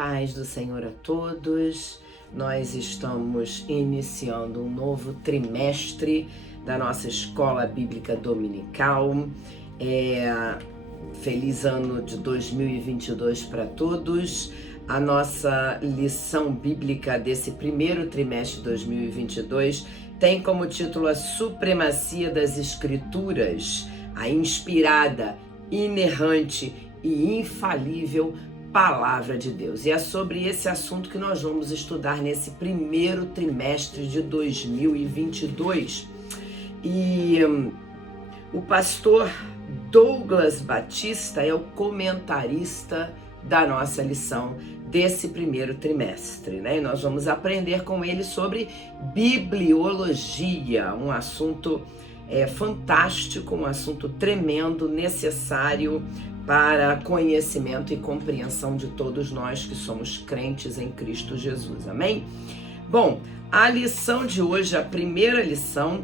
Paz do Senhor a todos. Nós estamos iniciando um novo trimestre da nossa Escola Bíblica Dominical. Feliz ano de 2022 para todos. A nossa lição bíblica desse primeiro trimestre de 2022 tem como título A Supremacia das Escrituras, a inspirada, inerrante e infalível Palavra de Deus. E é sobre esse assunto que nós vamos estudar nesse primeiro trimestre de 2022. E o pastor Douglas Batista é o comentarista da nossa lição desse primeiro trimestre, né? E nós vamos aprender com ele sobre bibliologia, um assunto fantástico, um assunto tremendo, necessário para conhecimento e compreensão de todos nós que somos crentes em Cristo Jesus, amém? Bom, a lição de hoje, a primeira lição,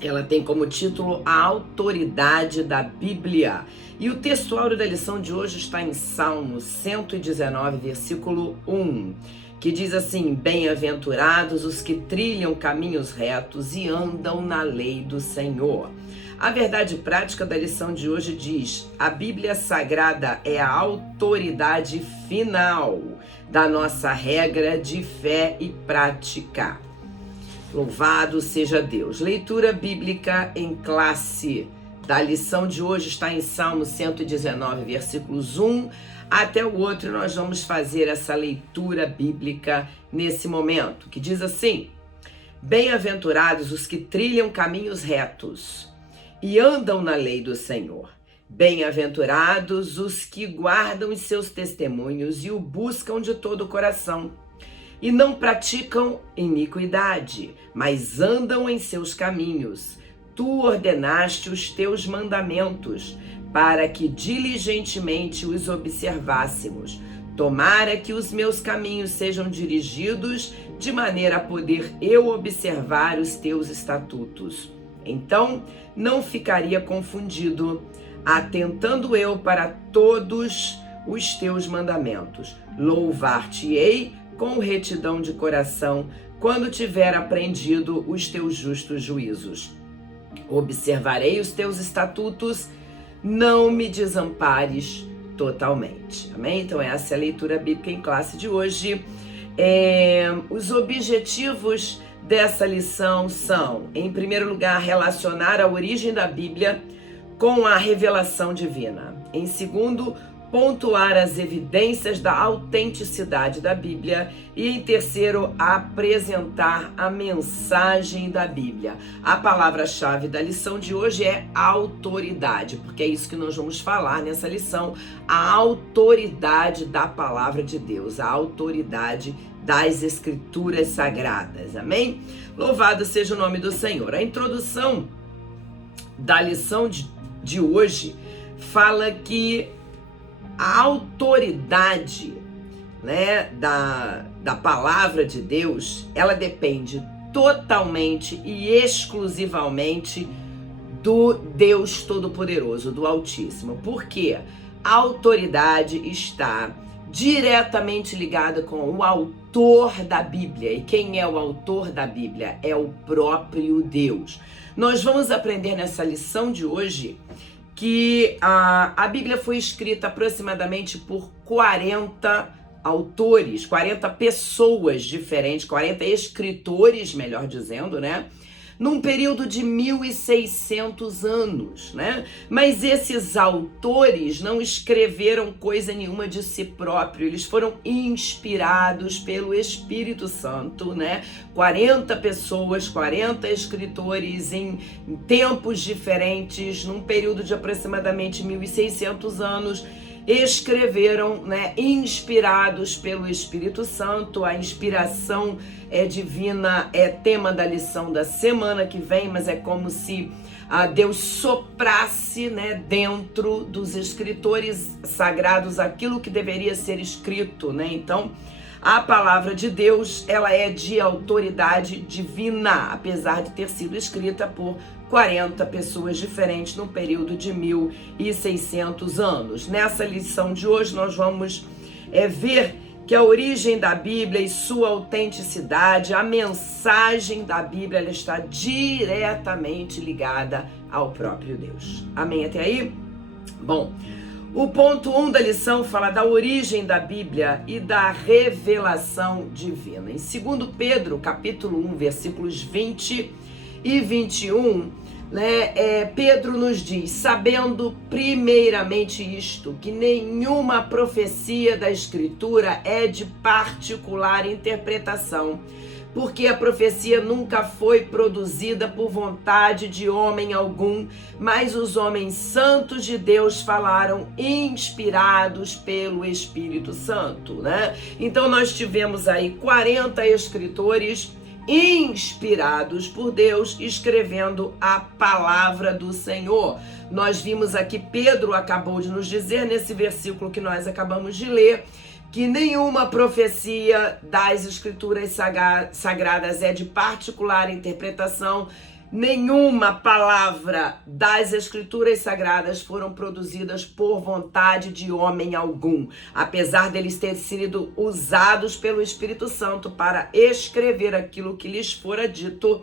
ela tem como título A Autoridade da Bíblia. E o textuário da lição de hoje está em Salmo 119, versículo 1, que diz assim: Bem-aventurados os que trilham caminhos retos e andam na lei do Senhor. A verdade prática da lição de hoje diz: a Bíblia Sagrada é a autoridade final da nossa regra de fé e prática. Louvado seja Deus. Leitura bíblica em classe da lição de hoje está em Salmo 119, versículos 1 até o outro. Nós vamos fazer essa leitura bíblica nesse momento, que diz assim: Bem-aventurados os que trilham caminhos retos e andam na lei do Senhor. Bem-aventurados os que guardam os seus testemunhos e o buscam de todo o coração. E não praticam iniquidade, mas andam em seus caminhos. Tu ordenaste os teus mandamentos, para que diligentemente os observássemos. Tomara que os meus caminhos sejam dirigidos, de maneira a poder eu observar os teus estatutos. Então não ficaria confundido, atentando eu para todos os teus mandamentos. Louvar-te-ei com retidão de coração, quando tiver aprendido os teus justos juízos. Observarei os teus estatutos, não me desampares totalmente. Amém? Então essa é a leitura bíblica em classe de hoje. Os objetivos dessa lição são, em primeiro lugar, relacionar a origem da Bíblia com a revelação divina. Em segundo, pontuar as evidências da autenticidade da Bíblia. E em terceiro, apresentar a mensagem da Bíblia. A palavra-chave da lição de hoje é autoridade, porque é isso que nós vamos falar nessa lição, a autoridade da palavra de Deus, a autoridade das Escrituras Sagradas, amém? Louvado seja o nome do Senhor. A introdução da lição de hoje fala que a autoridade, né, da palavra de Deus, ela depende totalmente e exclusivamente do Deus Todo-Poderoso, do Altíssimo. Por quê? A autoridade está diretamente ligada com o autor da Bíblia. E quem é o autor da Bíblia? É o próprio Deus. Nós vamos aprender nessa lição de hoje que a Bíblia foi escrita aproximadamente por 40 autores, 40 pessoas diferentes, 40 escritores, melhor dizendo, né? Num período de 1.600 anos, né? Mas esses autores não escreveram coisa nenhuma de si próprio, eles foram inspirados pelo Espírito Santo, né? 40 pessoas, 40 escritores em tempos diferentes, num período de aproximadamente 1.600 anos, escreveram, né, inspirados pelo Espírito Santo. A inspiração divina é tema da lição da semana que vem, mas é como se Deus soprasse, né, dentro dos escritores sagrados aquilo que deveria ser escrito, né? Então, a palavra de Deus, ela é de autoridade divina, apesar de ter sido escrita por 40 pessoas diferentes num período de 1.600 anos. Nessa lição de hoje nós vamos ver que a origem da Bíblia e sua autenticidade, a mensagem da Bíblia, ela está diretamente ligada ao próprio Deus. Amém até aí? Bom, o ponto 1 da lição fala da origem da Bíblia e da revelação divina. Em 2 Pedro, capítulo 1, versículos 20 e 21, Pedro nos diz: sabendo primeiramente isto, que nenhuma profecia da Escritura é de particular interpretação, porque a profecia nunca foi produzida por vontade de homem algum, mas os homens santos de Deus falaram inspirados pelo Espírito Santo, Então nós tivemos aí 40 escritores inspirados por Deus, escrevendo a palavra do Senhor. Nós vimos aqui, Pedro acabou de nos dizer, nesse versículo que nós acabamos de ler, que nenhuma profecia das Escrituras Sagradas é de particular interpretação, nenhuma palavra das Escrituras Sagradas foram produzidas por vontade de homem algum, apesar deles terem sido usados pelo Espírito Santo para escrever aquilo que lhes fora dito,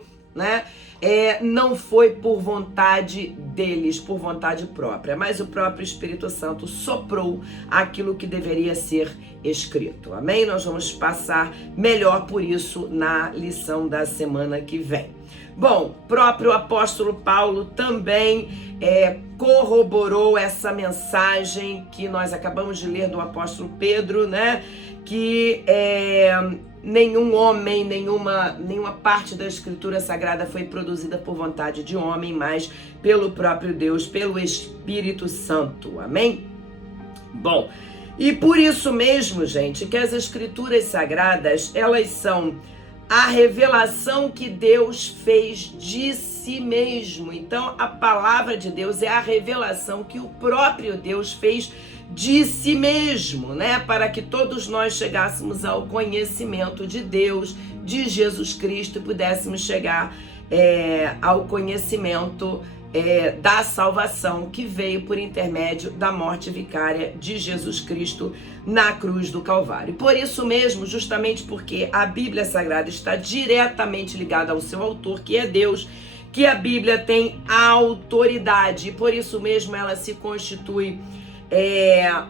não foi por vontade deles, por vontade própria, mas o próprio Espírito Santo soprou aquilo que deveria ser escrito. Amém? Nós vamos passar melhor por isso na lição da semana que vem. Bom, próprio apóstolo Paulo também corroborou essa mensagem que nós acabamos de ler do apóstolo Pedro, que nenhum homem, nenhuma parte da Escritura Sagrada foi produzida por vontade de homem, mas pelo próprio Deus, pelo Espírito Santo. Amém? Bom, e por isso mesmo, gente, que as Escrituras Sagradas, elas são a revelação que Deus fez de si mesmo. Então, a palavra de Deus é a revelação que o próprio Deus fez de si mesmo, para que todos nós chegássemos ao conhecimento de Deus, de Jesus Cristo, e pudéssemos chegar ao conhecimento da salvação que veio por intermédio da morte vicária de Jesus Cristo na cruz do Calvário. Por isso mesmo, justamente porque a Bíblia Sagrada está diretamente ligada ao seu autor, que é Deus, que a Bíblia tem autoridade, e por isso mesmo ela se constitui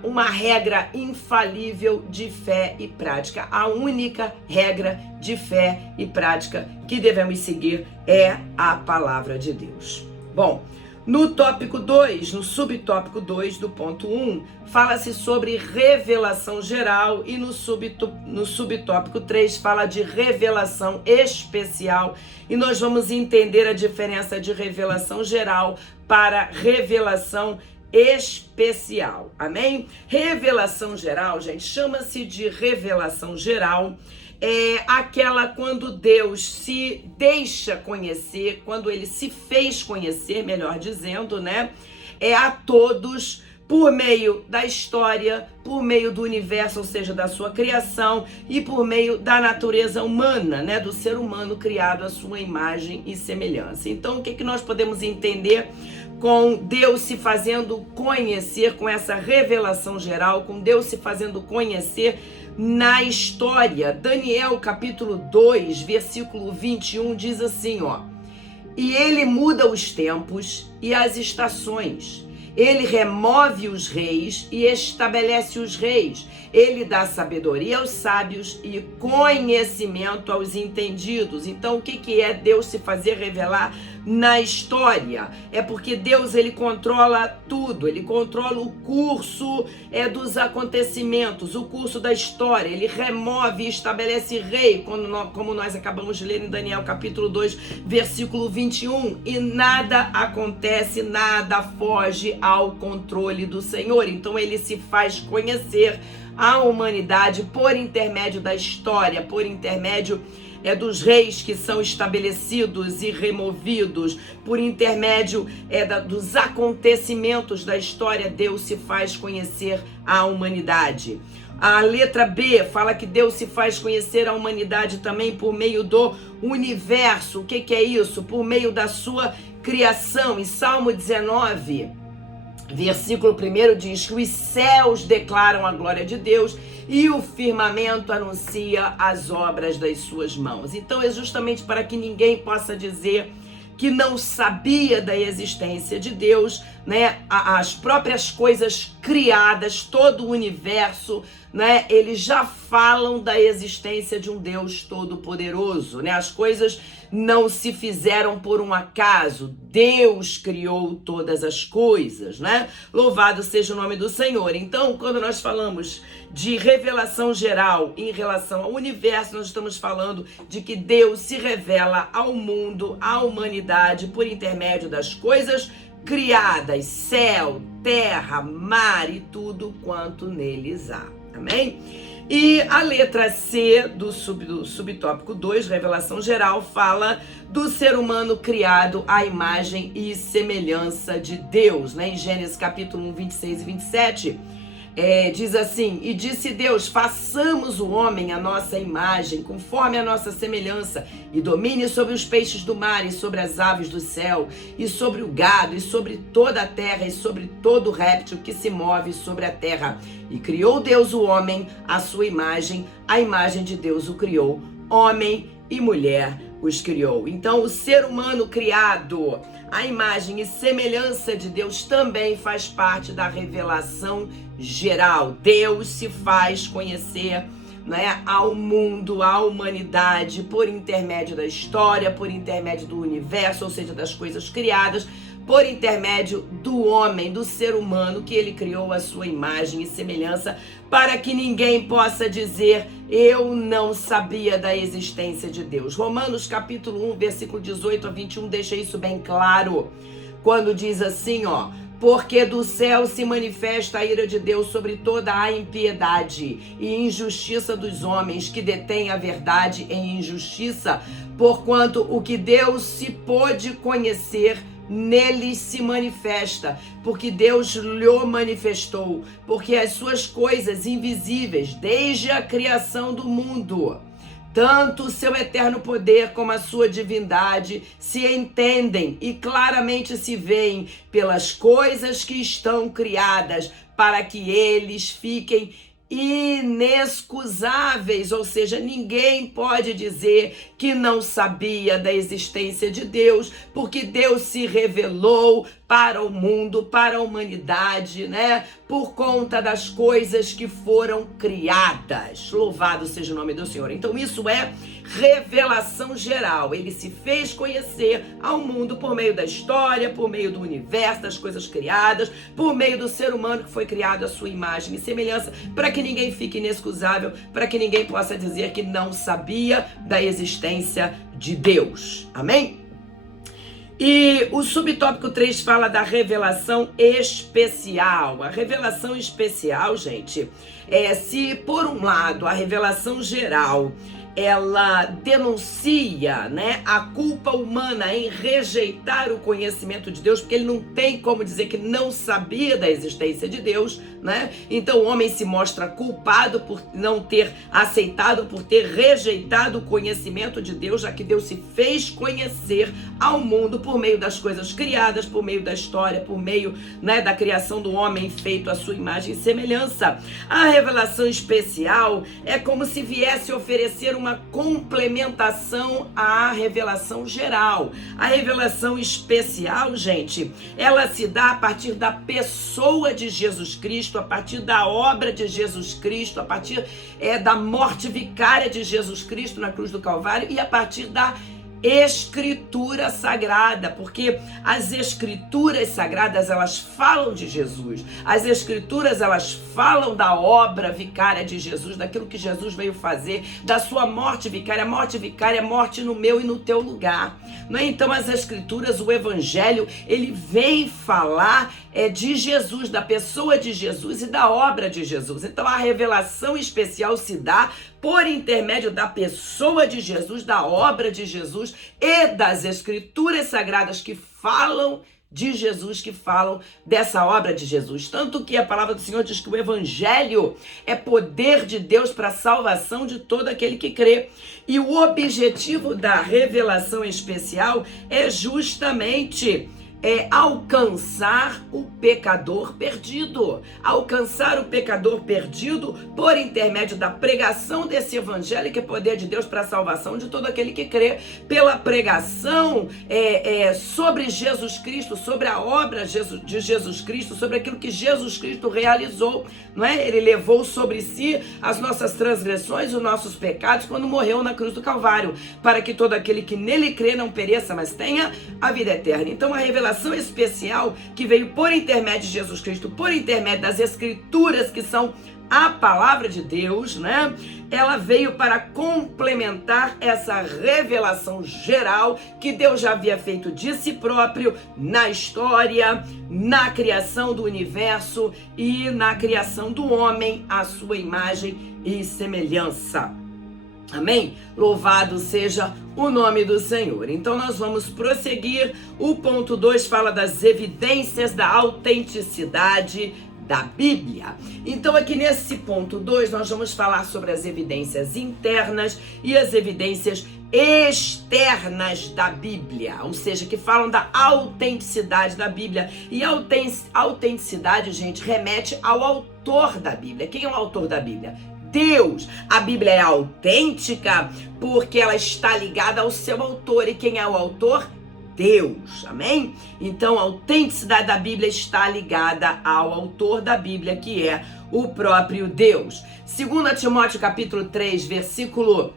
uma regra infalível de fé e prática. A única regra de fé e prática que devemos seguir é a palavra de Deus. Bom, no tópico 2, no subtópico 2 do ponto 1, fala-se sobre revelação geral, e no subtópico 3 fala de revelação especial, e nós vamos entender a diferença de revelação geral para revelação especial. Amém? Revelação geral, gente, chama-se de revelação geral. É aquela quando Deus se deixa conhecer, quando ele se fez conhecer, melhor dizendo, a todos por meio da história, por meio do universo, ou seja, da sua criação, e por meio da natureza humana, do ser humano criado à sua imagem e semelhança. Então, o que nós podemos entender com Deus se fazendo conhecer, com essa revelação geral, com Deus se fazendo conhecer na história? Daniel capítulo 2, versículo 21 diz assim, e ele muda os tempos e as estações, ele remove os reis e estabelece os reis, ele dá sabedoria aos sábios e conhecimento aos entendidos. Então, o que é Deus se fazer revelar na história? É porque Deus, ele controla tudo, ele controla o curso dos acontecimentos, o curso da história, ele remove e estabelece rei, como nós acabamos de ler em Daniel capítulo 2, versículo 21, e nada acontece, nada foge ao controle do Senhor. Então ele se faz conhecer à humanidade por intermédio da história, por intermédio dos reis que são estabelecidos e removidos, por intermédio dos acontecimentos da história. Deus se faz conhecer à humanidade. A letra B fala que Deus se faz conhecer à humanidade também por meio do universo. O que é isso? Por meio da sua criação. Em Salmo 19, Versículo 1 diz que os céus declaram a glória de Deus e o firmamento anuncia as obras das suas mãos. Então é justamente para que ninguém possa dizer que não sabia da existência de Deus, né? As próprias coisas criadas, todo o universo, né? Eles já falam da existência de um Deus todo-poderoso, né? As coisas não se fizeram por um acaso. Deus criou todas as coisas, né? Louvado seja o nome do Senhor. Então, quando nós falamos de revelação geral em relação ao universo, nós estamos falando de que Deus se revela ao mundo, à humanidade, por intermédio das coisas criadas, céu, terra, mar e tudo quanto neles há. Amém? E a letra C do subtópico 2, revelação geral, fala do ser humano criado à imagem e semelhança de Deus, né? Em Gênesis capítulo 1, 26 e 27, diz assim: e disse Deus, façamos o homem à nossa imagem, conforme a nossa semelhança, e domine sobre os peixes do mar, e sobre as aves do céu, e sobre o gado, e sobre toda a terra, e sobre todo réptil que se move sobre a terra. E criou Deus o homem à sua imagem, a imagem de Deus o criou, homem e mulher os criou. Então o ser humano criado à imagem e semelhança de Deus também faz parte da revelação geral. Deus se faz conhecer, né, ao mundo, à humanidade, por intermédio da história, por intermédio do universo, ou seja, das coisas criadas, por intermédio do homem, do ser humano, que ele criou a sua imagem e semelhança, para que ninguém possa dizer, eu não sabia da existência de Deus. Romanos capítulo 1, versículo 18 a 21, deixa isso bem claro, quando diz assim, porque do céu se manifesta a ira de Deus sobre toda a impiedade e injustiça dos homens que detêm a verdade em injustiça, porquanto o que Deus se pôde conhecer neles se manifesta, porque Deus lhe manifestou, porque as suas coisas invisíveis, desde a criação do mundo, tanto o seu eterno poder como a sua divindade se entendem e claramente se veem pelas coisas que estão criadas, para que eles fiquem inexcusáveis, ou seja, ninguém pode dizer que não sabia da existência de Deus, porque Deus se revelou para o mundo, para a humanidade, né? Por conta das coisas que foram criadas. Louvado seja o nome do Senhor. Então isso é revelação geral. Ele se fez conhecer ao mundo por meio da história, por meio do universo, das coisas criadas, por meio do ser humano que foi criado à sua imagem e semelhança, para que ninguém fique inexcusável, para que ninguém possa dizer que não sabia da existência de Deus. Amém? E o subtópico 3 fala da revelação especial. A revelação especial, gente, se por um lado a revelação geral ela denuncia, né, a culpa humana em rejeitar o conhecimento de Deus, porque ele não tem como dizer que não sabia da existência de Deus, né? Então o homem se mostra culpado por não ter aceitado, por ter rejeitado o conhecimento de Deus, já que Deus se fez conhecer ao mundo por meio das coisas criadas, por meio da história, por meio, né, da criação do homem feito à sua imagem e semelhança. A revelação especial é como se viesse oferecer uma complementação à revelação geral. A revelação especial, gente, ela se dá a partir da pessoa de Jesus Cristo, a partir da obra de Jesus Cristo, a partir da morte vicária de Jesus Cristo na cruz do Calvário e a partir da Escritura Sagrada, porque as Escrituras Sagradas, elas falam de Jesus. As Escrituras, elas falam da obra vicária de Jesus, daquilo que Jesus veio fazer, da sua morte vicária. A morte vicária é morte no meu e no teu lugar. Não é? Então as Escrituras, o Evangelho, ele vem falar de Jesus, da pessoa de Jesus e da obra de Jesus. Então a revelação especial se dá por intermédio da pessoa de Jesus, da obra de Jesus e das Escrituras Sagradas que falam de Jesus, que falam dessa obra de Jesus. Tanto que a palavra do Senhor diz que o Evangelho é poder de Deus para a salvação de todo aquele que crê. E o objetivo da revelação especial é justamente alcançar o pecador perdido. Alcançar o pecador perdido por intermédio da pregação desse evangelho, que é poder de Deus para a salvação de todo aquele que crê, pela pregação sobre Jesus Cristo, sobre a obra de Jesus Cristo, sobre aquilo que Jesus Cristo realizou, não é? Ele levou sobre si as nossas transgressões, os nossos pecados, quando morreu na cruz do Calvário, para que todo aquele que nele crê não pereça, mas tenha a vida eterna. Então, a revelação especial que veio por intermédio de Jesus Cristo, por intermédio das Escrituras, que são a palavra de Deus, né? Ela veio para complementar essa revelação geral que Deus já havia feito de si próprio na história, na criação do universo e na criação do homem à sua imagem e semelhança. Amém? Louvado seja o nome do Senhor. Então nós vamos prosseguir. O ponto 2 fala das evidências da autenticidade da Bíblia. Então aqui nesse ponto 2 nós vamos falar sobre as evidências internas e as evidências externas da Bíblia, ou seja, que falam da autenticidade da Bíblia. E a autenticidade, gente, remete ao autor da Bíblia. Quem é o autor da Bíblia? Deus. A Bíblia é autêntica porque ela está ligada ao seu autor. E quem é o autor? Deus. Amém? Então a autenticidade da Bíblia está ligada ao autor da Bíblia, que é o próprio Deus. 2 Timóteo capítulo 3, versículo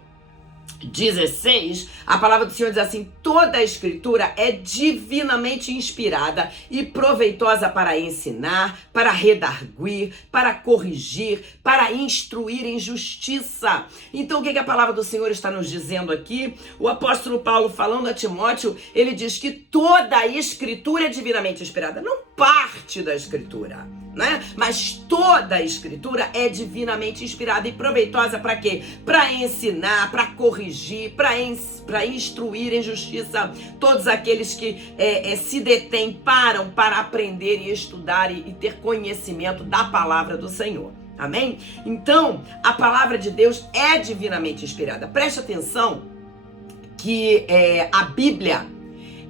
16, a palavra do Senhor diz assim: toda a escritura é divinamente inspirada e proveitosa para ensinar, para redarguir, para corrigir, para instruir em justiça. Então o que a palavra do Senhor está nos dizendo aqui? O apóstolo Paulo, falando a Timóteo, ele diz que toda a escritura é divinamente inspirada, não parte da escritura, né? Mas toda a escritura é divinamente inspirada e proveitosa para quê? Para ensinar, para corrigir, para instruir em justiça todos aqueles que se detêm, param para aprender e estudar e ter conhecimento da palavra do Senhor. Amém? Então, a palavra de Deus é divinamente inspirada. Preste atenção que a Bíblia,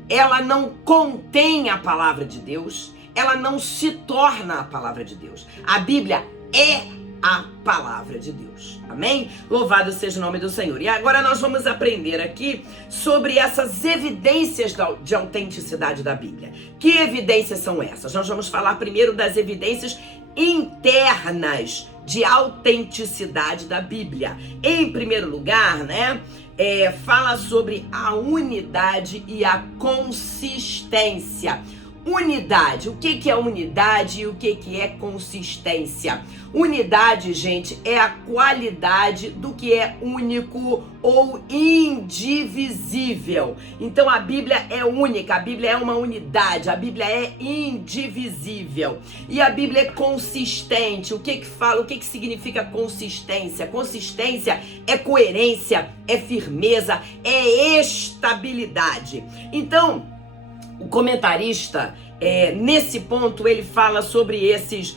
ela não contém a palavra de Deus, ela não se torna a palavra de Deus. A Bíblia é a palavra de Deus. Amém? Louvado seja o nome do Senhor. E agora nós vamos aprender aqui sobre essas evidências de autenticidade da Bíblia. Que evidências são essas? Nós vamos falar primeiro das evidências internas de autenticidade da Bíblia. Em primeiro lugar, né? Fala sobre a unidade e a consistência. Unidade, o que é unidade e o que é consistência? Unidade, gente, é a qualidade do que é único ou indivisível. Então a Bíblia é única, a Bíblia é uma unidade, a Bíblia é indivisível. E a Bíblia é consistente. O que fala? O que significa consistência? Consistência é coerência, é firmeza, é estabilidade. Então, o comentarista, nesse ponto, ele fala sobre esses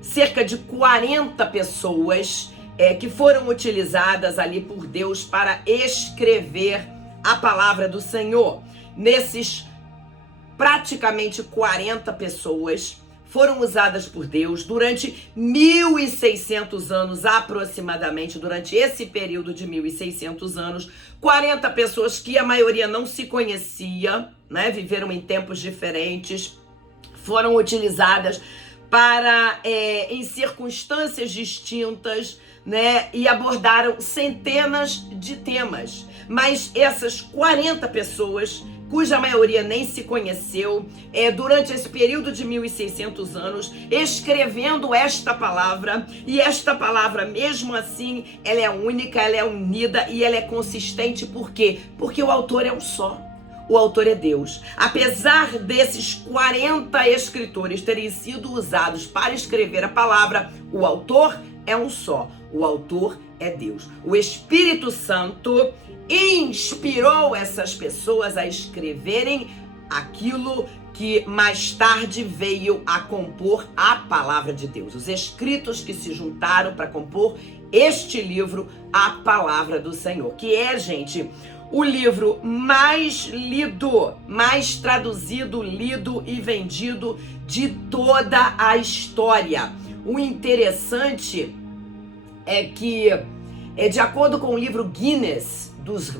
cerca de 40 pessoas que foram utilizadas ali por Deus para escrever a palavra do Senhor. Nesses praticamente 40 pessoas foram usadas por Deus durante 1.600 anos, aproximadamente, durante esse período de 1.600 anos, 40 pessoas que a maioria não se conhecia, né? Viveram em tempos diferentes, foram utilizadas para, em circunstâncias distintas, né? E abordaram centenas de temas. Mas essas 40 pessoas, cuja maioria nem se conheceu, durante esse período de 1.600 anos, escrevendo esta palavra, e esta palavra, mesmo assim, ela é única, ela é unida e ela é consistente. Por quê? Porque o autor é um só. O autor é Deus. Apesar desses 40 escritores terem sido usados para escrever a palavra, o autor é um só. O autor é Deus. O Espírito Santo inspirou essas pessoas a escreverem aquilo que mais tarde veio a compor a palavra de Deus. Os escritos que se juntaram para compor este livro, a palavra do Senhor, que é, gente, o livro mais lido, mais traduzido, lido e vendido de toda a história. O interessante é que, de acordo com o livro Guinness dos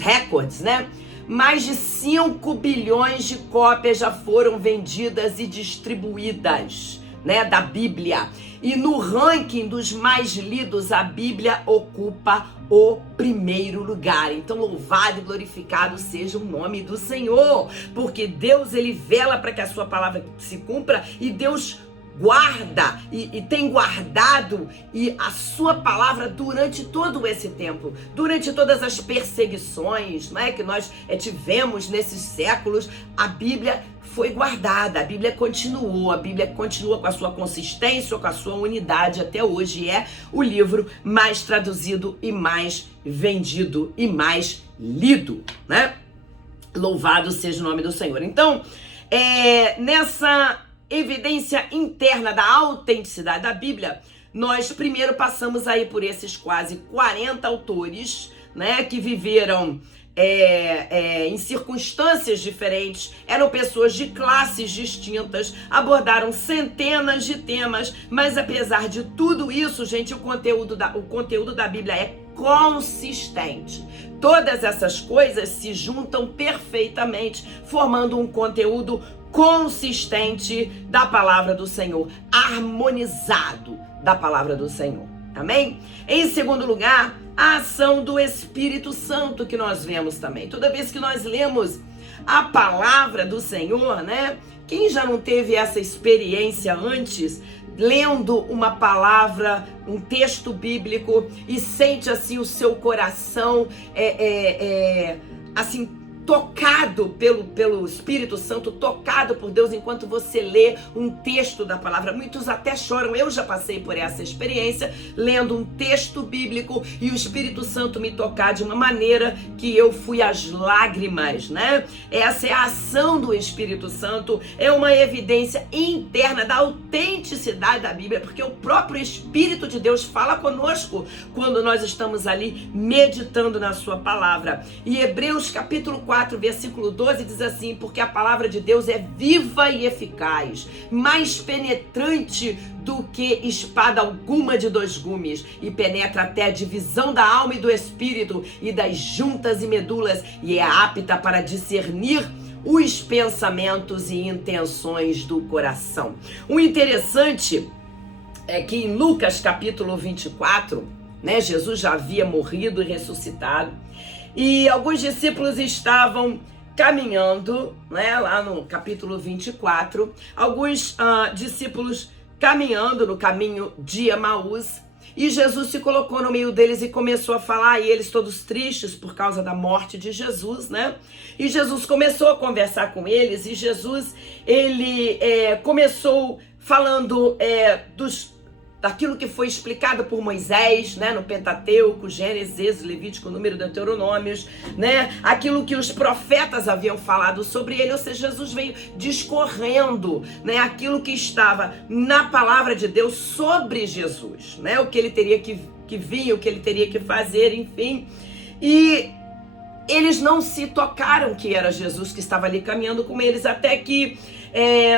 recordes, né? Mais de 5 bilhões de cópias já foram vendidas e distribuídas, né, da Bíblia. E no ranking dos mais lidos, a Bíblia ocupa o primeiro lugar. Então, louvado e glorificado seja o nome do Senhor, porque Deus, ele vela para que a sua palavra se cumpra, e Deus guarda e tem guardado a sua palavra durante todo esse tempo, durante todas as perseguições, não é, que nós tivemos nesses séculos. A Bíblia foi guardada, a Bíblia continua com a sua consistência, com a sua unidade até hoje. É o livro mais traduzido e mais vendido e mais lido, né? Louvado seja o nome do Senhor. Então, nessa evidência interna da autenticidade da Bíblia, nós primeiro passamos aí por esses quase 40 autores, né, que viveram em circunstâncias diferentes, eram pessoas de classes distintas, abordaram centenas de temas, mas apesar de tudo isso, gente, o conteúdo da Bíblia é consistente. Todas essas coisas se juntam perfeitamente, formando um conteúdo consistente da palavra do Senhor, harmonizado da palavra do Senhor. Amém? Em segundo lugar, a ação do Espírito Santo, que nós vemos também. Toda vez que nós lemos a palavra do Senhor, né? Quem já não teve essa experiência antes, lendo uma palavra, um texto bíblico, e sente assim o seu coração assim tocado pelo Espírito Santo, tocado por Deus enquanto você lê um texto da palavra. Muitos até choram. Eu já passei por essa experiência, lendo um texto bíblico e o Espírito Santo me tocar de uma maneira que eu fui às lágrimas, né? Essa é a ação do Espírito Santo, é uma evidência interna da autenticidade da Bíblia, porque o próprio Espírito de Deus fala conosco quando nós estamos ali meditando na sua palavra. E Hebreus capítulo 4, versículo 12 diz assim: porque a palavra de Deus é viva e eficaz, mais penetrante do que espada alguma de 2 gumes, e penetra até a divisão da alma e do espírito e das juntas e medulas, e é apta para discernir os pensamentos e intenções do coração. O interessante é que em Lucas capítulo 24, né, Jesus já havia morrido e ressuscitado, e alguns discípulos estavam caminhando, né, lá no capítulo 24, alguns discípulos caminhando no caminho de Emaús, e Jesus se colocou no meio deles e começou a falar, e eles todos tristes por causa da morte de Jesus, né? E Jesus começou a conversar com eles, e Jesus, ele começou falando daquilo que foi explicado por Moisés, né, no Pentateuco, Gênesis, Êxodo, Levítico, Número, Deuteronômios, né, aquilo que os profetas haviam falado sobre ele. Ou seja, Jesus veio discorrendo, né, aquilo que estava na palavra de Deus sobre Jesus, né, o que ele teria que vir, o que ele teria que fazer, enfim. E eles não se tocaram que era Jesus que estava ali caminhando com eles, até que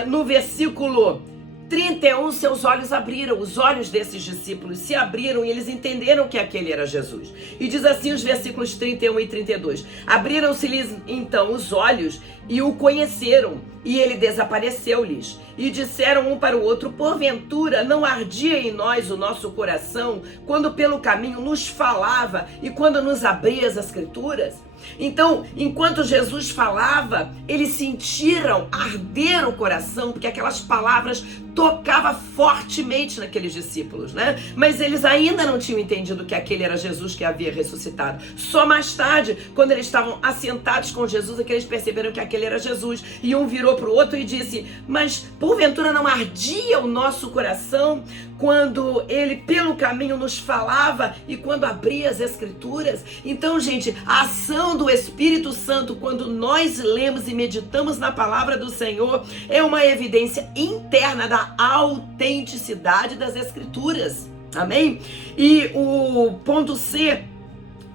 no versículo 31, seus olhos abriram, os olhos desses discípulos se abriram e eles entenderam que aquele era Jesus. E diz assim os versículos 31 e 32. Abriram-se-lhes então os olhos e o conheceram, e ele desapareceu-lhes. E disseram um para o outro: porventura não ardia em nós o nosso coração quando pelo caminho nos falava e quando nos abria as Escrituras? Então, enquanto Jesus falava, eles sentiram arder o coração, porque aquelas palavras tocavam fortemente naqueles discípulos, né? Mas eles ainda não tinham entendido que aquele era Jesus que havia ressuscitado. Só mais tarde, quando eles estavam assentados com Jesus, é que eles perceberam que aquele era Jesus. E um virou para o outro e disse: mas porventura não ardia o nosso coração quando ele pelo caminho nos falava e quando abria as Escrituras? Então, gente, a ação do Espírito Santo, quando nós lemos e meditamos na palavra do Senhor, é uma evidência interna da autenticidade das Escrituras. Amém? E o ponto C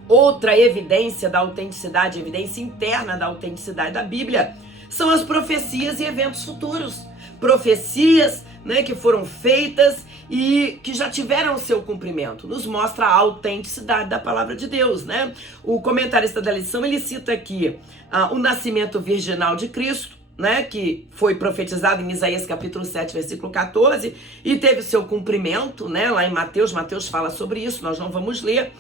Outra evidência da autenticidade, evidência interna da autenticidade da Bíblia, são as profecias e eventos futuros. Profecias, né, que foram feitas e que já tiveram o seu cumprimento. Nos mostra a autenticidade da palavra de Deus, né? O comentarista da lição, ele cita aqui o nascimento virginal de Cristo, né, que foi profetizado em Isaías capítulo 7, versículo 14, e teve seu cumprimento, né, lá em Mateus fala sobre isso, nós não vamos ler.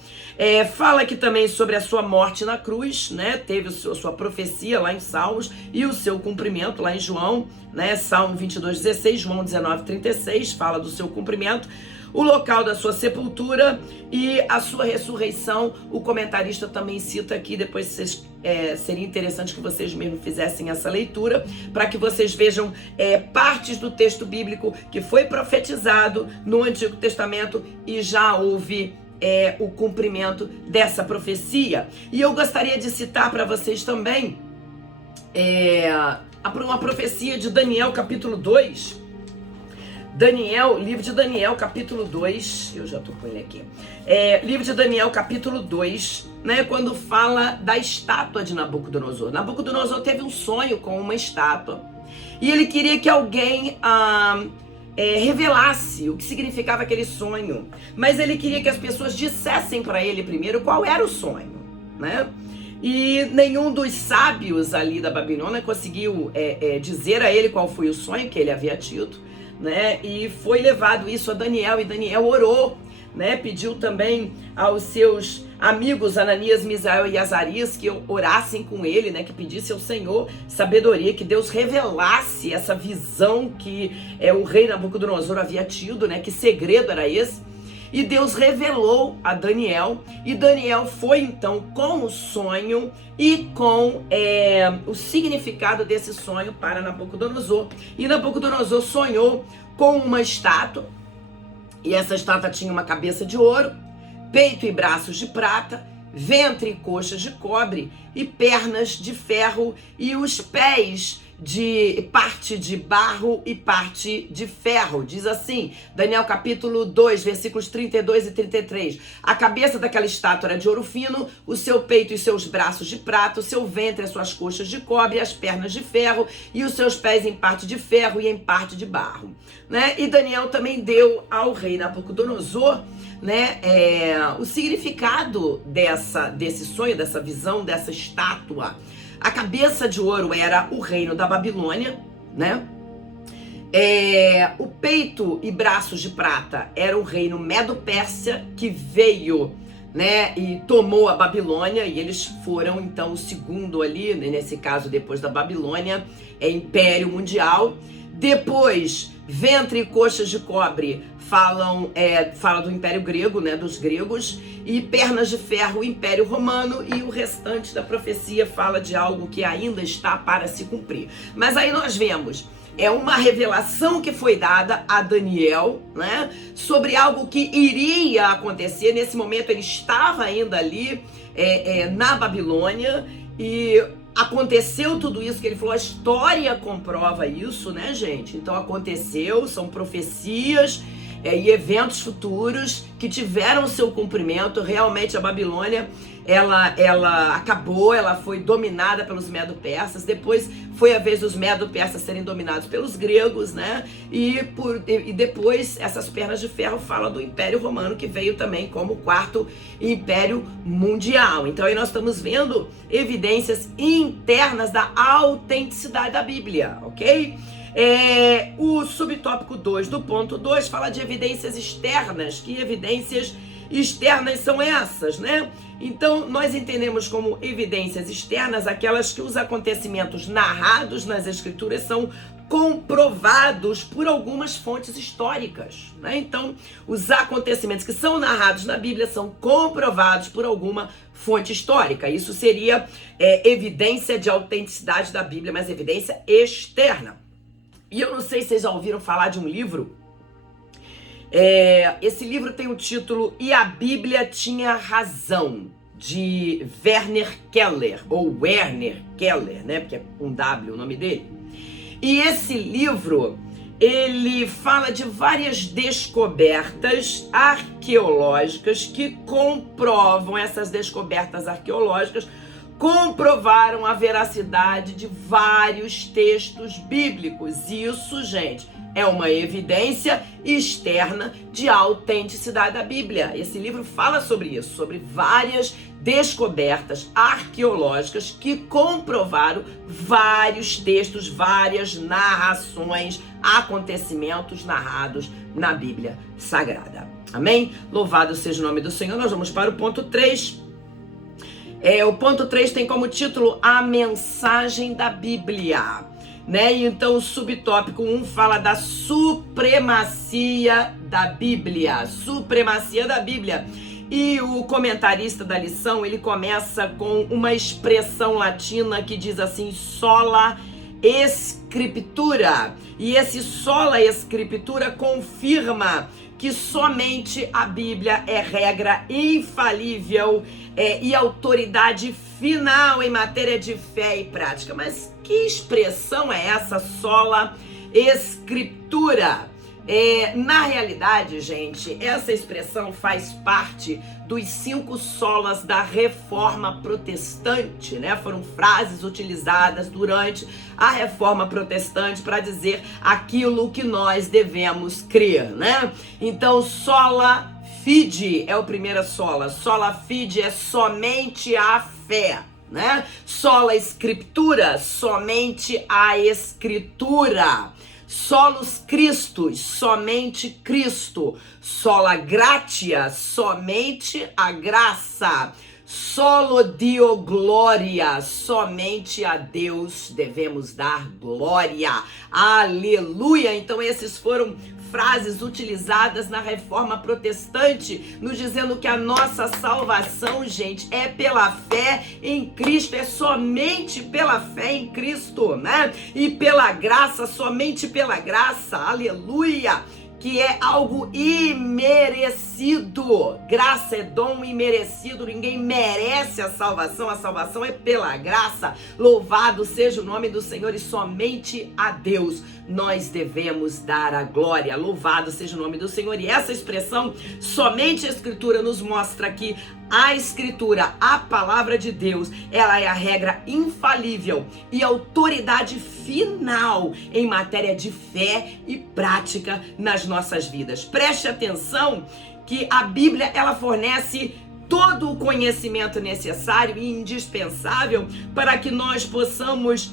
Fala aqui também sobre a sua morte na cruz, né, teve a sua profecia lá em Salmos e o seu cumprimento lá em João, né, Salmo 22:16, João 19:36, fala do seu cumprimento. O local da sua sepultura e a sua ressurreição, o comentarista também cita aqui, depois seria interessante que vocês mesmos fizessem essa leitura, para que vocês vejam partes do texto bíblico que foi profetizado no Antigo Testamento e já houve o cumprimento dessa profecia. E eu gostaria de citar para vocês também uma profecia de Daniel capítulo 2, livro de Daniel, capítulo 2, eu já tô com ele aqui, livro de Daniel, capítulo 2, né, quando fala da estátua de Nabucodonosor. Nabucodonosor teve um sonho com uma estátua, e ele queria que alguém revelasse o que significava aquele sonho, mas ele queria que as pessoas dissessem para ele primeiro qual era o sonho, né? E nenhum dos sábios ali da Babilônia conseguiu dizer a ele qual foi o sonho que ele havia tido, né? E foi levado isso a Daniel, e Daniel orou, né? Pediu também aos seus amigos Ananias, Misael e Azarias que orassem com ele, né? Que pedisse ao Senhor sabedoria, que Deus revelasse essa visão que o rei Nabucodonosor havia tido, né? Que segredo era esse? E Deus revelou a Daniel, e Daniel foi então com o sonho e com o significado desse sonho para Nabucodonosor. E Nabucodonosor sonhou com uma estátua, e essa estátua tinha uma cabeça de ouro, peito e braços de prata, ventre e coxas de cobre, e pernas de ferro, e os pés de parte de barro e parte de ferro. Diz assim, Daniel capítulo 2, versículos 32 e 33. A cabeça daquela estátua era de ouro fino, o seu peito e seus braços de prata, o seu ventre e as suas coxas de cobre, as pernas de ferro, e os seus pés em parte de ferro e em parte de barro, né? E Daniel também deu ao rei Nabucodonosor, né, o significado desse sonho, dessa visão, dessa estátua. A cabeça de ouro era o reino da Babilônia, né? O peito e braços de prata era o reino Medo-Pérsia, que veio, né, e tomou a Babilônia, e eles foram então o segundo ali, né, nesse caso depois da Babilônia, Império Mundial. Depois, ventre e coxas de cobre fala do Império Grego, né, dos gregos, e pernas de ferro, o Império Romano, e o restante da profecia fala de algo que ainda está para se cumprir. Mas aí nós vemos, uma revelação que foi dada a Daniel, né, sobre algo que iria acontecer. Nesse momento ele estava ainda ali na Babilônia, e aconteceu tudo isso que ele falou, a história comprova isso, né, gente? Então aconteceu, são profecias e eventos futuros que tiveram seu cumprimento. Realmente a Babilônia, ela acabou, ela foi dominada pelos Medo-Persas, depois foi a vez dos Medo-Persas serem dominados pelos gregos, né? E depois essas pernas de ferro falam do Império Romano, que veio também como o quarto Império Mundial. Então aí nós estamos vendo evidências internas da autenticidade da Bíblia, ok? O subtópico 2 do ponto 2 fala de evidências externas. Que evidências externas são essas, né? Então, nós entendemos como evidências externas aquelas que os acontecimentos narrados nas Escrituras são comprovados por algumas fontes históricas, né? Então, os acontecimentos que são narrados na Bíblia são comprovados por alguma fonte histórica. Isso seria evidência de autenticidade da Bíblia, mas evidência externa. E eu não sei se vocês já ouviram falar de um livro. Esse livro tem o título E a Bíblia Tinha Razão, de Werner Keller, ou Werner Keller, né? Porque é um W o nome dele. E esse livro, ele fala de várias descobertas arqueológicas que comprovam, essas descobertas arqueológicas comprovaram a veracidade de vários textos bíblicos. Isso, gente, é uma evidência externa de autenticidade da Bíblia. Esse livro fala sobre isso, sobre várias descobertas arqueológicas que comprovaram vários textos, várias narrações, acontecimentos narrados na Bíblia Sagrada. Amém? Louvado seja o nome do Senhor. Nós vamos para o ponto 3. O ponto 3 tem como título A Mensagem da Bíblia, né? Então o subtópico 1 fala da supremacia da Bíblia, supremacia da Bíblia. E o comentarista da lição, ele começa com uma expressão latina que diz assim, sola scriptura. E esse sola scriptura confirma que somente a Bíblia é regra infalível e autoridade final em matéria de fé e prática. Mas que expressão é essa, sola scriptura? Na realidade, gente, essa expressão faz parte dos 5 solas da Reforma Protestante, né? Foram frases utilizadas durante a Reforma Protestante para dizer aquilo que nós devemos crer, né? Então, sola fide é a primeira sola. Sola fide é somente a fé, né? Sola scriptura, somente a escritura. Solus Christus, somente Cristo. Sola gratia, somente a graça. Solo Dio glória, somente a Deus devemos dar glória. Aleluia! Então esses foram frases utilizadas na Reforma Protestante, nos dizendo que a nossa salvação, gente, é pela fé em Cristo, é somente pela fé em Cristo, né? E pela graça, somente pela graça, aleluia! Que é algo imerecido. Graça é dom imerecido, ninguém merece a salvação é pela graça. Louvado seja o nome do Senhor e somente a Deus nós devemos dar a glória. Louvado seja o nome do Senhor. E essa expressão, somente a Escritura, nos mostra que a Escritura, a palavra de Deus, ela é a regra infalível e autoridade final em matéria de fé e prática nas nossas vidas. Preste atenção que a Bíblia, ela fornece todo o conhecimento necessário e indispensável para que nós possamos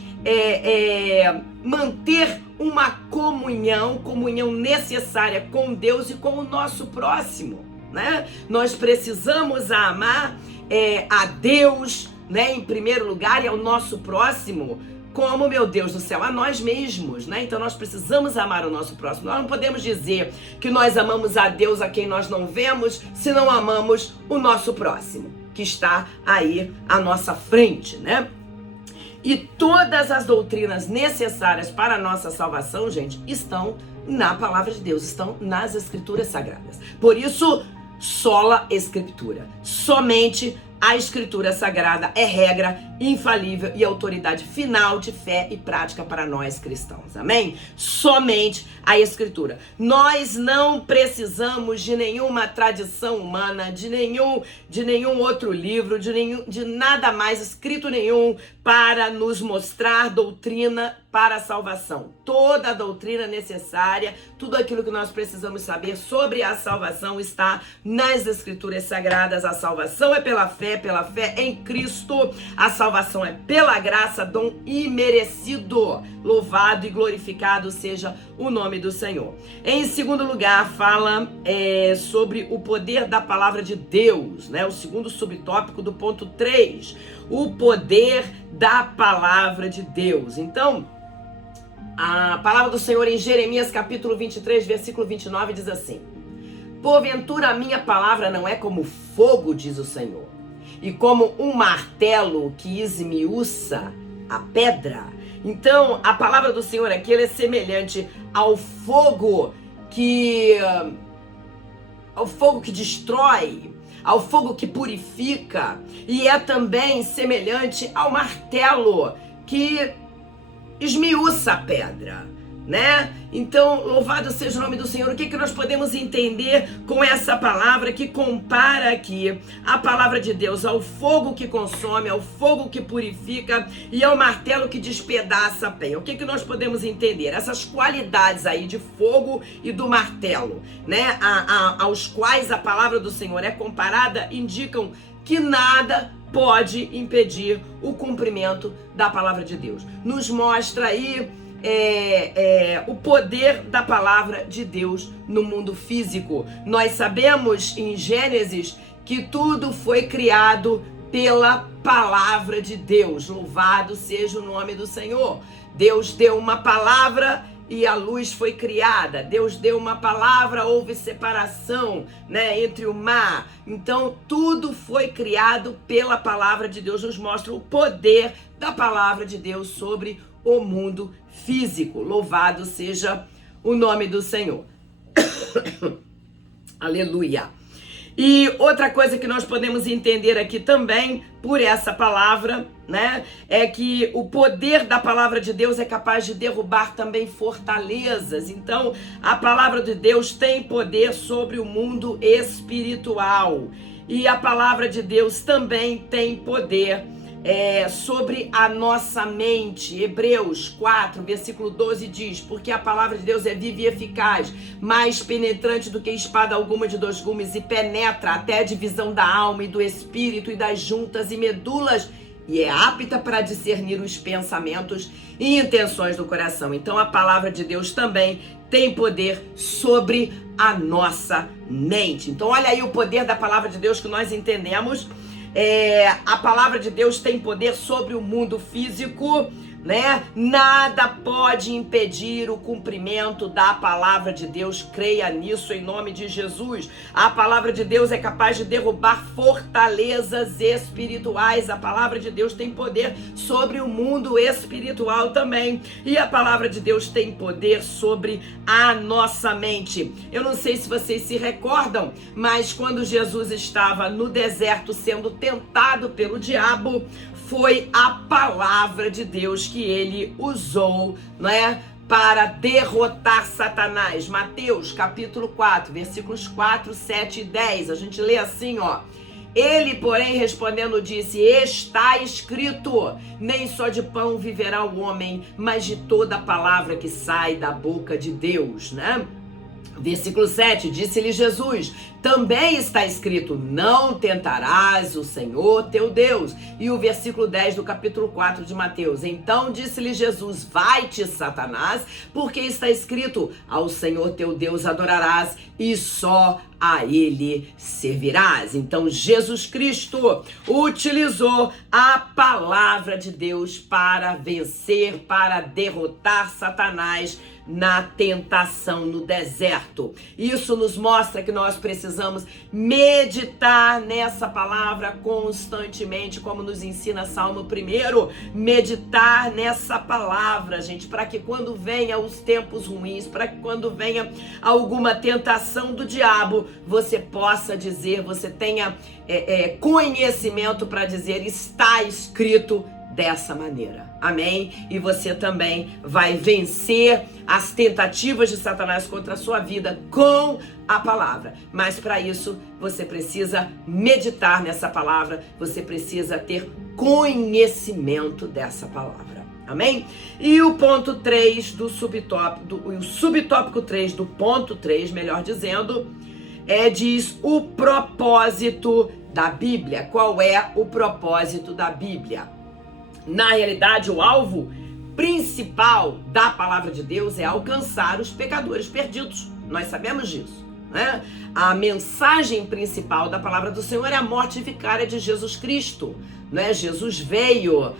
manter uma comunhão necessária com Deus e com o nosso próximo, né? Nós precisamos amar a Deus, né, em primeiro lugar, e ao nosso próximo como, meu Deus do céu, a nós mesmos, né? Então nós precisamos amar o nosso próximo. Nós não podemos dizer que nós amamos a Deus a quem nós não vemos se não amamos o nosso próximo, que está aí à nossa frente, né? E todas as doutrinas necessárias para a nossa salvação, gente, estão na palavra de Deus, estão nas Escrituras Sagradas. Por isso, sola Escritura. Somente a Escritura Sagrada é regra infalível e autoridade final de fé e prática para nós cristãos. Amém? Somente a Escritura. Nós não precisamos de nenhuma tradição humana, de nenhum outro livro, de nada mais escrito nenhum para nos mostrar doutrina para a salvação. Toda a doutrina necessária, tudo aquilo que nós precisamos saber sobre a salvação está nas Escrituras Sagradas. A salvação é pela fé em Cristo. A salvação é pela graça, dom imerecido. Louvado e glorificado seja o nome do Senhor. Em segundo lugar, fala sobre o poder da palavra de Deus, né? O segundo subtópico do ponto 3. O poder da palavra de Deus. Então, a palavra do Senhor em Jeremias capítulo 23, versículo 29 diz assim: porventura a minha palavra não é como fogo, diz o Senhor, e como um martelo que esmiuça a pedra. Então, a palavra do Senhor aqui ela é semelhante ao fogo que destrói, ao fogo que purifica, e é também semelhante ao martelo que esmiuça a pedra. né? Então, louvado seja o nome do Senhor. O que nós podemos entender com essa palavra que compara aqui a palavra de Deus ao fogo que consome, ao fogo que purifica e ao martelo que despedaça a penha? O que nós podemos entender? Essas qualidades aí de fogo e do martelo, né? Aos quais a palavra do Senhor é comparada, indicam que nada pode impedir o cumprimento da palavra de Deus. Nos mostra aí o poder da palavra de Deus no mundo físico. Nós sabemos em Gênesis que tudo foi criado pela palavra de Deus. Louvado seja o nome do Senhor. Deus deu uma palavra e a luz foi criada. Deus deu uma palavra, houve separação, né, entre o mar. Então tudo foi criado pela palavra de Deus. Nos mostra o poder da palavra de Deus sobre o mundo físico. Louvado seja o nome do Senhor. Aleluia. E outra coisa que nós podemos entender aqui também, por essa palavra, né, é que o poder da palavra de Deus é capaz de derrubar também fortalezas. Então, a palavra de Deus tem poder sobre o mundo espiritual. E a palavra de Deus também tem poder sobre a nossa mente. Hebreus 4, versículo 12 diz: porque a palavra de Deus é viva e eficaz, mais penetrante do que espada alguma de dois gumes, e penetra até a divisão da alma e do espírito e das juntas e medulas, e é apta para discernir os pensamentos e intenções do coração. Então a palavra de Deus também tem poder sobre a nossa mente. Então olha aí o poder da palavra de Deus que nós entendemos. A palavra de Deus tem poder sobre o mundo físico, né? Nada pode impedir o cumprimento da palavra de Deus. Creia nisso em nome de Jesus. A palavra de Deus é capaz de derrubar fortalezas espirituais. A palavra de Deus tem poder sobre o mundo espiritual também. E a palavra de Deus tem poder sobre a nossa mente. Eu não sei se vocês se recordam, mas quando Jesus estava no deserto sendo tentado pelo diabo, foi a palavra de Deus que ele usou, não é, para derrotar Satanás. Mateus capítulo 4, versículos 4, 7 e 10. A gente lê assim, ó: ele, porém, respondendo, disse: está escrito, nem só de pão viverá o homem, mas de toda a palavra que sai da boca de Deus, né? Versículo 7, disse-lhe Jesus: também está escrito, não tentarás o Senhor teu Deus. E o versículo 10 do capítulo 4 de Mateus: então disse-lhe Jesus: vai-te, Satanás, porque está escrito, ao Senhor teu Deus adorarás e só a ele servirás. Então Jesus Cristo utilizou a palavra de Deus para vencer, para derrotar Satanás na tentação no deserto. Isso nos mostra que nós precisamos meditar nessa palavra constantemente, como nos ensina Salmo 1. Meditar nessa palavra, gente, para que quando venha os tempos ruins, para que quando venha alguma tentação do diabo, você possa dizer, você tenha conhecimento para dizer: está escrito dessa maneira. Amém? E você também vai vencer as tentativas de Satanás contra a sua vida com a palavra. Mas para isso, você precisa meditar nessa palavra, você precisa ter conhecimento dessa palavra. Amém? E o ponto 3 do subtópico, o subtópico 3 do ponto 3, melhor dizendo, diz o propósito da Bíblia. Qual é o propósito da Bíblia? Na realidade, o alvo principal da palavra de Deus é alcançar os pecadores perdidos. Nós sabemos disso, né? A mensagem principal da palavra do Senhor é a morte vicária de Jesus Cristo, né? Jesus veio,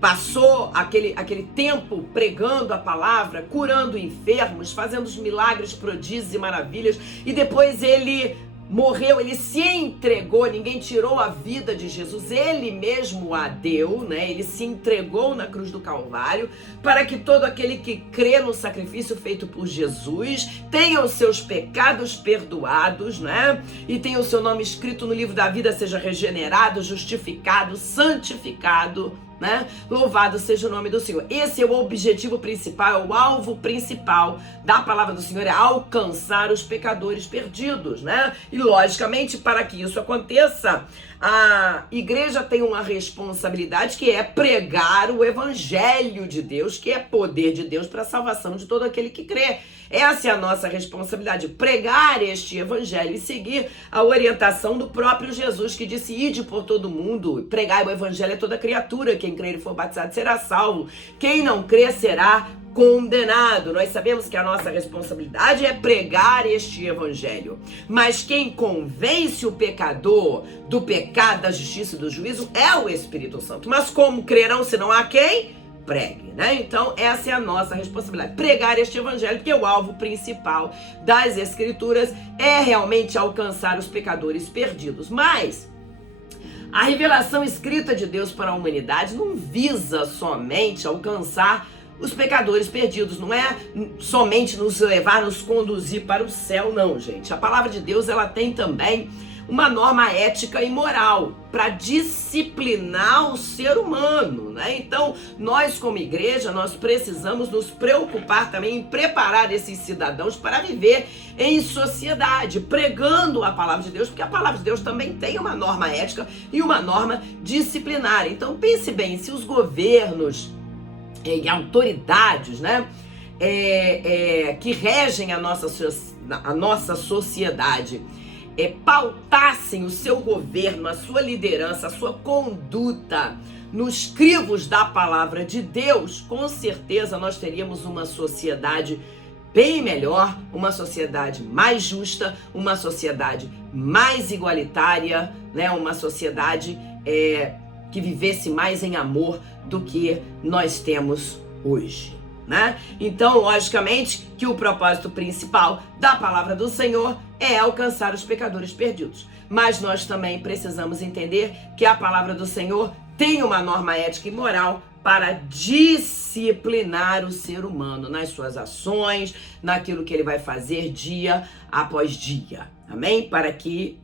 passou aquele tempo pregando a palavra, curando enfermos, fazendo os milagres, prodígios e maravilhas, e depois ele morreu, ele se entregou, ninguém tirou a vida de Jesus, ele mesmo a deu, né? Ele se entregou na cruz do Calvário para que todo aquele que crê no sacrifício feito por Jesus tenha os seus pecados perdoados, né? E tenha o seu nome escrito no livro da vida, seja regenerado, justificado, santificado né? Louvado seja o nome do Senhor. Esse é o objetivo principal, é o alvo principal da palavra do Senhor, é alcançar os pecadores perdidos, né? E logicamente, para que isso aconteça, a igreja tem uma responsabilidade que é pregar o evangelho de Deus, que é poder de Deus para a salvação de todo aquele que crê. Essa é a nossa responsabilidade, pregar este evangelho e seguir a orientação do próprio Jesus, que disse: ide por todo mundo, pregai o evangelho a toda criatura, quem crer e for batizado será salvo, quem não crer será condenado. Nós sabemos que a nossa responsabilidade é pregar este evangelho, mas quem convence o pecador do pecado, da justiça e do juízo é o Espírito Santo. Mas como crerão se não há quem pregue, né? Então essa é a nossa responsabilidade, pregar este evangelho, porque o alvo principal das Escrituras é realmente alcançar os pecadores perdidos. Mas a revelação escrita de Deus para a humanidade não visa somente alcançar os pecadores perdidos, não é somente nos levar, nos conduzir para o céu, não, gente. A palavra de Deus, ela tem também uma norma ética e moral para disciplinar o ser humano, né? Então, nós como igreja, nós precisamos nos preocupar também em preparar esses cidadãos para viver em sociedade, pregando a palavra de Deus, porque a palavra de Deus também tem uma norma ética e uma norma disciplinar. Então, pense bem, se os governos e autoridades, né, que regem a nossa sociedade, pautassem o seu governo, a sua liderança, a sua conduta nos crivos da palavra de Deus, com certeza nós teríamos uma sociedade bem melhor, uma sociedade mais justa, uma sociedade mais igualitária, né? Uma sociedade que vivesse mais em amor do que nós temos hoje, né? Então, logicamente, que o propósito principal da palavra do Senhor é alcançar os pecadores perdidos. Mas nós também precisamos entender que a palavra do Senhor tem uma norma ética e moral para disciplinar o ser humano nas suas ações, naquilo que ele vai fazer dia após dia. Amém? Para que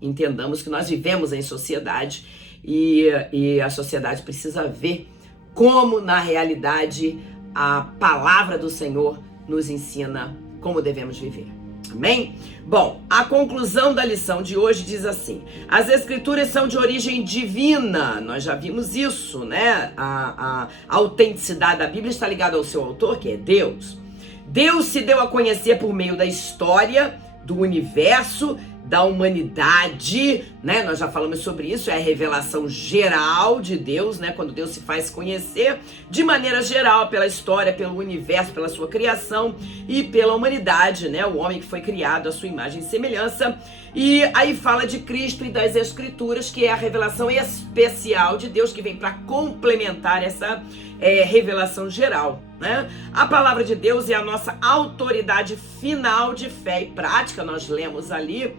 entendamos que nós vivemos em sociedade e a sociedade precisa ver como, na realidade, a palavra do Senhor nos ensina como devemos viver. Amém? Bom, a conclusão da lição de hoje diz assim: as Escrituras são de origem divina. Nós já vimos isso, né? A autenticidade da Bíblia está ligada ao seu autor, que é Deus. Deus se deu a conhecer por meio da história, do universo, da humanidade, né? Nós já falamos sobre isso, é a revelação geral de Deus, né? Quando Deus se faz conhecer de maneira geral pela história, pelo universo, pela sua criação e pela humanidade, né? O homem que foi criado à sua imagem e semelhança. E aí fala de Cristo e das Escrituras, que é a revelação especial de Deus, que vem para complementar essa revelação geral, né? A palavra de Deus é a nossa autoridade final de fé e prática. Nós lemos ali,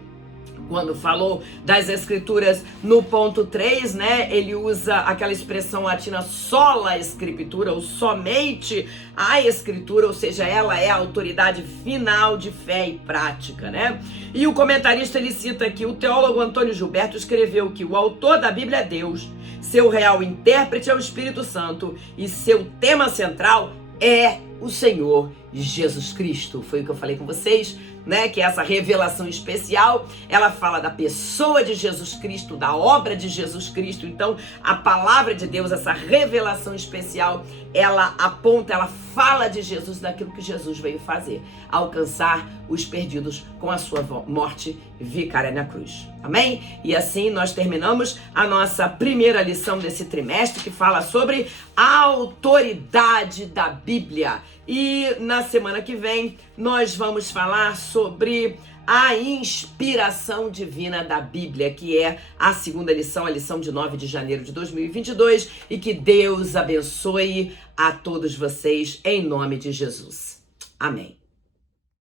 quando falou das Escrituras no ponto 3, né? Ele usa aquela expressão latina sola escritura, ou somente a Escritura, ou seja, ela é a autoridade final de fé e prática, né? E o comentarista, ele cita aqui, o teólogo Antônio Gilberto escreveu que o autor da Bíblia é Deus, seu real intérprete é o Espírito Santo e seu tema central é o Senhor Jesus Cristo. Foi o que eu falei com vocês, né? Que essa revelação especial, ela fala da pessoa de Jesus Cristo, da obra de Jesus Cristo. Então, a palavra de Deus, essa revelação especial, ela aponta, ela fala de Jesus, daquilo que Jesus veio fazer, alcançar os perdidos com a sua morte vicária na cruz. Amém? E assim nós terminamos a nossa primeira lição desse trimestre, que fala sobre a autoridade da Bíblia. E na semana que vem nós vamos falar sobre a inspiração divina da Bíblia, que é a segunda lição, a lição de 9 de janeiro de 2022, e que Deus abençoe a todos vocês em nome de Jesus. Amém.